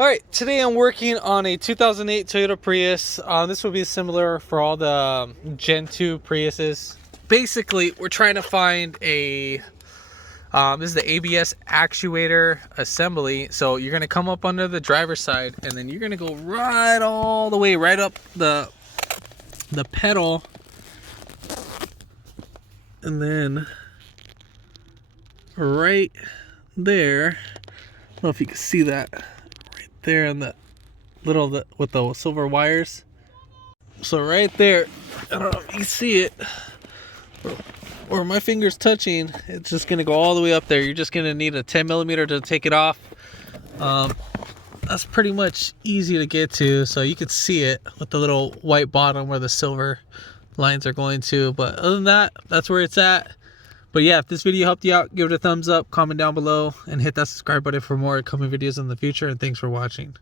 All right, today I'm working on a 2008 Toyota Prius. This will be similar for all the Gen 2 Priuses. Basically, we're trying to find a, this is the ABS actuator assembly. So you're gonna come up under the driver's side and then you're gonna go right all the way, right up the pedal. And then right there, I don't know if you can see that, right there on the little with the silver wires. So right there, I don't know if you can see it, or my finger's touching, it's just gonna go all the way up there. You're just gonna need a 10 millimeter to take it off. That's pretty much easy to get to, so you can see it with the little white bottom where the silver lines are going to. But other than that, that's where it's at. But yeah, if this video helped you out, give it a thumbs up, comment down below, and hit that subscribe button for more coming videos in the future. And thanks for watching.